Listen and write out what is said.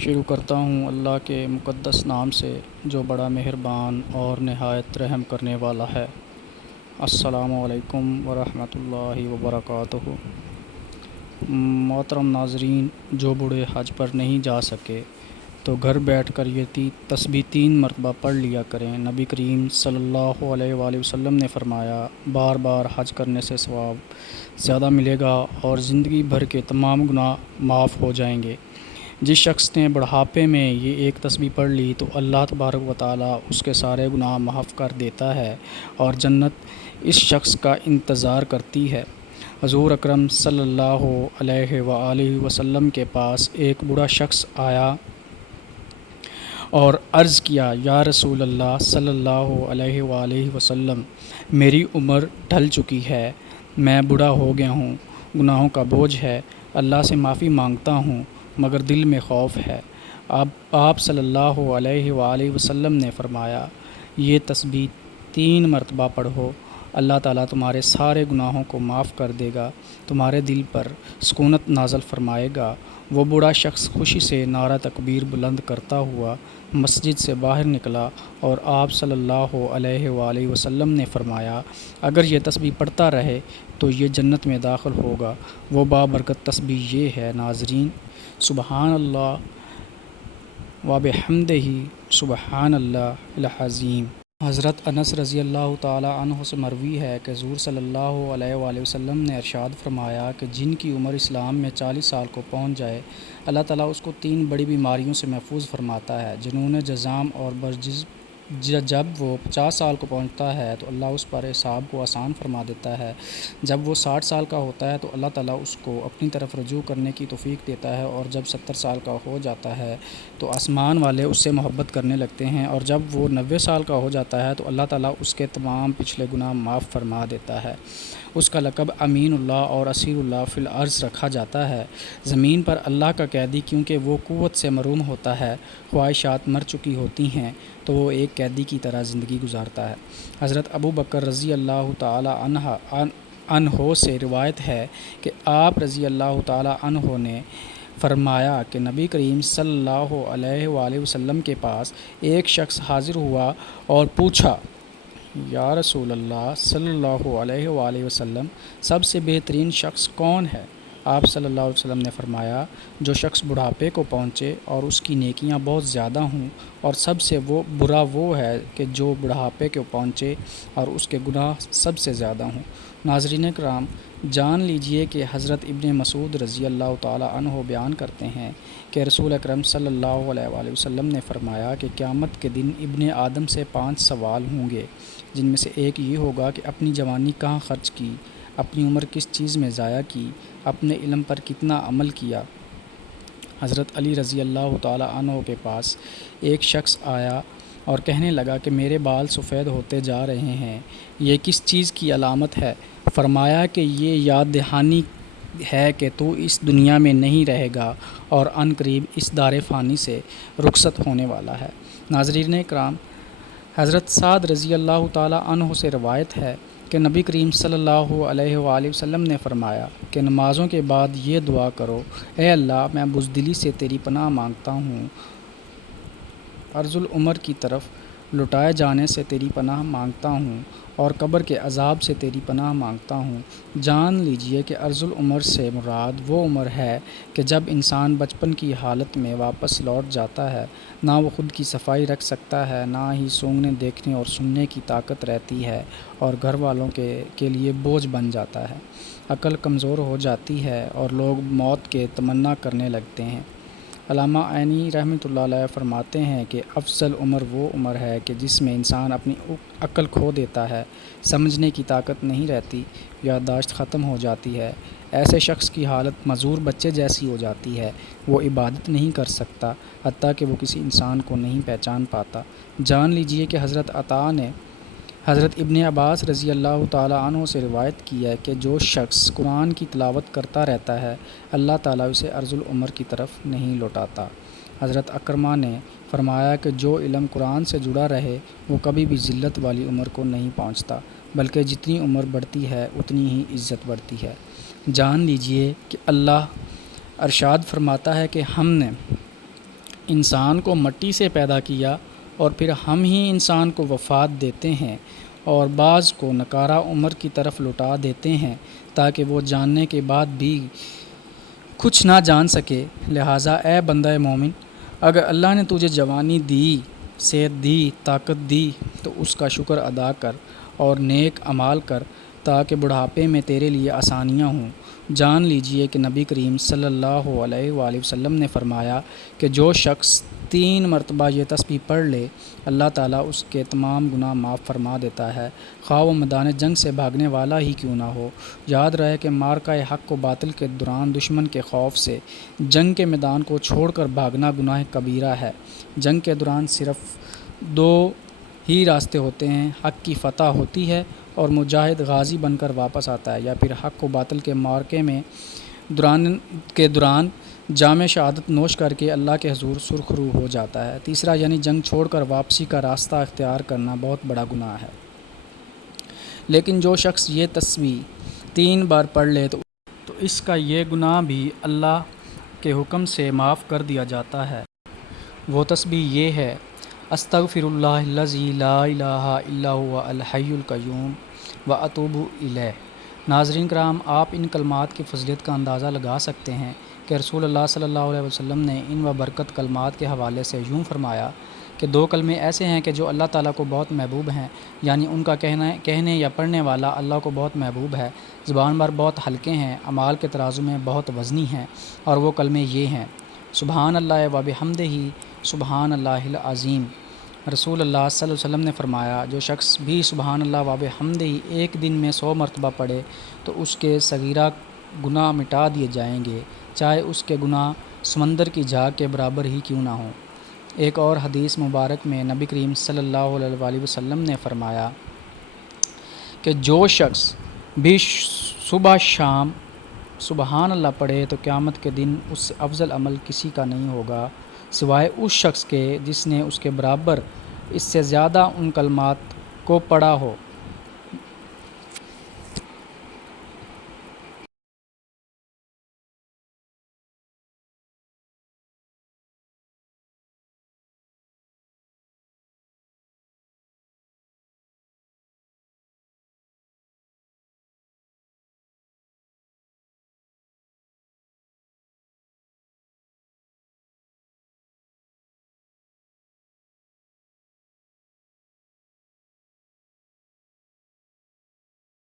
شروع کرتا ہوں اللہ کے مقدس نام سے جو بڑا مہربان اور نہایت رحم کرنے والا ہے۔ السلام علیکم ورحمۃ اللہ وبرکاتہ۔ محترم ناظرین، جو بوڑھے حج پر نہیں جا سکے تو گھر بیٹھ کر یہ تسبیح 3 مرتبہ پڑھ لیا کریں۔ نبی کریم صلی اللہ علیہ وآلہ وسلم نے فرمایا، بار بار حج کرنے سے ثواب زیادہ ملے گا اور زندگی بھر کے تمام گناہ معاف ہو جائیں گے۔ جس شخص نے بڑھاپے میں یہ ایک تسبیح پڑھ لی تو اللہ تبارک و تعالیٰ اس کے سارے گناہ معاف کر دیتا ہے اور جنت اس شخص کا انتظار کرتی ہے۔ حضور اکرم صلی اللہ علیہ وآلہ وسلم کے پاس ایک بوڑھا شخص آیا اور عرض کیا، یا رسول اللہ صلی اللہ علیہ وآلہ وسلم، میری عمر ڈھل چکی ہے، میں بوڑھا ہو گیا ہوں، گناہوں کا بوجھ ہے، اللہ سے معافی مانگتا ہوں مگر دل میں خوف ہے۔ اب آپ صلی اللہ علیہ وآلہ وسلم نے فرمایا، یہ تسبیح 3 مرتبہ پڑھو، اللہ تعالیٰ تمہارے سارے گناہوں کو معاف کر دے گا، تمہارے دل پر سکونت نازل فرمائے گا۔ وہ بوڑھا شخص خوشی سے نعرہ تکبیر بلند کرتا ہوا مسجد سے باہر نکلا اور آپ صلی اللہ علیہ وآلہ وسلم نے فرمایا، اگر یہ تسبیح پڑھتا رہے تو یہ جنت میں داخل ہوگا۔ وہ بابرکت تسبیح یہ ہے، ناظرین، سبحان اللہ وبحمدہ، سبحان اللہ العظیم۔ حضرت انس رضی اللہ تعالیٰ عنہ سے مروی ہے کہ حضور صلی اللہ علیہ وآلہ وسلم نے ارشاد فرمایا کہ جن کی عمر اسلام میں 40 سال کو پہنچ جائے، اللہ تعالیٰ اس کو 3 بڑی بیماریوں سے محفوظ فرماتا ہے، جنون جذام اور برجز۔ جب وہ 50 سال کو پہنچتا ہے تو اللہ اس پر حساب کو آسان فرما دیتا ہے۔ جب وہ 60 سال کا ہوتا ہے تو اللہ تعالیٰ اس کو اپنی طرف رجوع کرنے کی توفیق دیتا ہے، اور جب 70 سال کا ہو جاتا ہے تو آسمان والے اس سے محبت کرنے لگتے ہیں، اور جب وہ 90 سال کا ہو جاتا ہے تو اللہ تعالیٰ اس کے تمام پچھلے گناہ معاف فرما دیتا ہے۔ اس کا لقب امین اللہ اور اسیر اللہ فی الارض رکھا جاتا ہے، زمین پر اللہ کا قیدی، کیونکہ وہ قوت سے محروم ہوتا ہے، خواہشات مر چکی ہوتی ہیں تو وہ ایک قیدی کی طرح زندگی گزارتا ہے۔ حضرت ابو بکر رضی اللہ تعالیٰ عنہ سے روایت ہے کہ آپ رضی اللہ تعالیٰ عنہ نے فرمایا کہ نبی کریم صلی اللہ علیہ وآلہ وسلم کے پاس ایک شخص حاضر ہوا اور پوچھا، یا رسول اللہ صلی اللہ علیہ وآلہ وسلم، سب سے بہترین شخص کون ہے؟ آپ صلی اللہ علیہ وسلم نے فرمایا، جو شخص بڑھاپے کو پہنچے اور اس کی نیکیاں بہت زیادہ ہوں، اور سب سے برا وہ ہے کہ جو بڑھاپے کو پہنچے اور اس کے گناہ سب سے زیادہ ہوں۔ ناظرین کرام، جان لیجئے کہ حضرت ابن مسعود رضی اللہ تعالیٰ عنہ بیان کرتے ہیں کہ رسول اکرم صلی اللہ علیہ وآلہ وسلم نے فرمایا کہ قیامت کے دن ابن آدم سے 5 سوال ہوں گے، جن میں سے ایک یہ ہوگا کہ اپنی جوانی کہاں خرچ کی، اپنی عمر کس چیز میں ضائع کی، اپنے علم پر کتنا عمل کیا۔ حضرت علی رضی اللہ تعالیٰ عنہ کے پاس ایک شخص آیا اور کہنے لگا کہ میرے بال سفید ہوتے جا رہے ہیں، یہ کس چیز کی علامت ہے؟ فرمایا کہ یہ یاد دہانی ہے کہ تو اس دنیا میں نہیں رہے گا اور عن قریب اس دار فانی سے رخصت ہونے والا ہے۔ ناظرین کرام، حضرت سعد رضی اللہ تعالیٰ عنہ سے روایت ہے کہ نبی کریم صلی اللہ علیہ وآلہ وسلم نے فرمایا کہ نمازوں کے بعد یہ دعا کرو، اے اللہ، میں بزدلی سے تیری پناہ مانگتا ہوں، ارذ العمر کی طرف لٹائے جانے سے تیری پناہ مانگتا ہوں، اور قبر کے عذاب سے تیری پناہ مانگتا ہوں۔ جان لیجئے کہ ارذ العمر سے مراد وہ عمر ہے کہ جب انسان بچپن کی حالت میں واپس لوٹ جاتا ہے، نہ وہ خود کی صفائی رکھ سکتا ہے، نہ ہی سونگنے، دیکھنے اور سننے کی طاقت رہتی ہے، اور گھر والوں کے لیے بوجھ بن جاتا ہے، عقل کمزور ہو جاتی ہے اور لوگ موت کے تمنا کرنے لگتے ہیں۔ علامہ عینی رحمۃ اللہ علیہ فرماتے ہیں کہ افضل عمر وہ عمر ہے کہ جس میں انسان اپنی عقل کھو دیتا ہے، سمجھنے کی طاقت نہیں رہتی، یادداشت ختم ہو جاتی ہے، ایسے شخص کی حالت معذور بچے جیسی ہو جاتی ہے، وہ عبادت نہیں کر سکتا، حتیٰ کہ وہ کسی انسان کو نہیں پہچان پاتا۔ جان لیجئے کہ حضرت عطا نے حضرت ابن عباس رضی اللہ تعالیٰ عنہ سے روایت کی ہے کہ جو شخص قرآن کی تلاوت کرتا رہتا ہے، اللہ تعالیٰ اسے ارذ العمر کی طرف نہیں لوٹاتا۔ حضرت اکرمہ نے فرمایا کہ جو علم قرآن سے جڑا رہے وہ کبھی بھی ذلت والی عمر کو نہیں پہنچتا، بلکہ جتنی عمر بڑھتی ہے اتنی ہی عزت بڑھتی ہے۔ جان لیجئے کہ اللہ ارشاد فرماتا ہے کہ ہم نے انسان کو مٹی سے پیدا کیا اور پھر ہم ہی انسان کو وفات دیتے ہیں اور بعض کو نکارہ عمر کی طرف لوٹا دیتے ہیں تاکہ وہ جاننے کے بعد بھی کچھ نہ جان سکے۔ لہٰذا اے بندہ مومن، اگر اللہ نے تجھے جوانی دی، صحت دی، طاقت دی تو اس کا شکر ادا کر اور نیک اعمال کر تاکہ بڑھاپے میں تیرے لیے آسانیاں ہوں۔ جان لیجئے کہ نبی کریم صلی اللہ علیہ وآلہ وسلم نے فرمایا کہ جو شخص 3 مرتبہ یہ تسبیح پڑھ لے اللہ تعالیٰ اس کے تمام گناہ معاف فرما دیتا ہے، خواہ وہ میدان جنگ سے بھاگنے والا ہی کیوں نہ ہو۔ یاد رہے کہ معرکہ حق و باطل کے دوران دشمن کے خوف سے جنگ کے میدان کو چھوڑ کر بھاگنا گناہ کبیرہ ہے۔ جنگ کے دوران صرف 2 ہی راستے ہوتے ہیں، حق کی فتح ہوتی ہے اور مجاہد غازی بن کر واپس آتا ہے، یا پھر حق و باطل کے معرکے میں دوران جام شہادت نوش کر کے اللہ کے حضور سرخ رو ہو جاتا ہے۔ تیسرا یعنی جنگ چھوڑ کر واپسی کا راستہ اختیار کرنا بہت بڑا گناہ ہے۔ لیکن جو شخص یہ تسبیح 3 بار پڑھ لے تو اس کا یہ گناہ بھی اللہ کے حکم سے معاف کر دیا جاتا ہے۔ وہ تسبیح یہ ہے: استغفر اللہ الذی لا الہ الا هو الحی القیوم واتوب الیہ۔ ناظرین کرام، آپ ان کلمات کی فضیلت کا اندازہ لگا سکتے ہیں کہ رسول اللہ صلی اللہ علیہ وسلم نے ان وبرکت کلمات کے حوالے سے یوں فرمایا کہ 2 کلمے ایسے ہیں کہ جو اللہ تعالیٰ کو بہت محبوب ہیں، یعنی ان کا کہنے یا پڑھنے والا اللہ کو بہت محبوب ہے، زبان پر بہت ہلکے ہیں، اعمال کے ترازو میں بہت وزنی ہیں، اور وہ کلمے یہ ہیں: سبحان اللہ و بحمدہ، سبحان اللہ العظیم۔ رسول اللہ صلی اللہ علیہ وسلم نے فرمایا جو شخص بھی سبحان اللہ و بحمدہ ایک دن میں 100 مرتبہ پڑھے تو اس کے صغیرہ گناہ مٹا دیے جائیں گے، چاہے اس کے گناہ سمندر کی جھاگ کے برابر ہی کیوں نہ ہوں۔ ایک اور حدیث مبارک میں نبی کریم صلی اللہ علیہ وآلہ وسلم نے فرمایا کہ جو شخص بھی صبح شام سبحان اللہ پڑھے تو قیامت کے دن اس سے افضل عمل کسی کا نہیں ہوگا سوائے اس شخص کے جس نے اس کے برابر اس سے زیادہ ان کلمات کو پڑھا ہو۔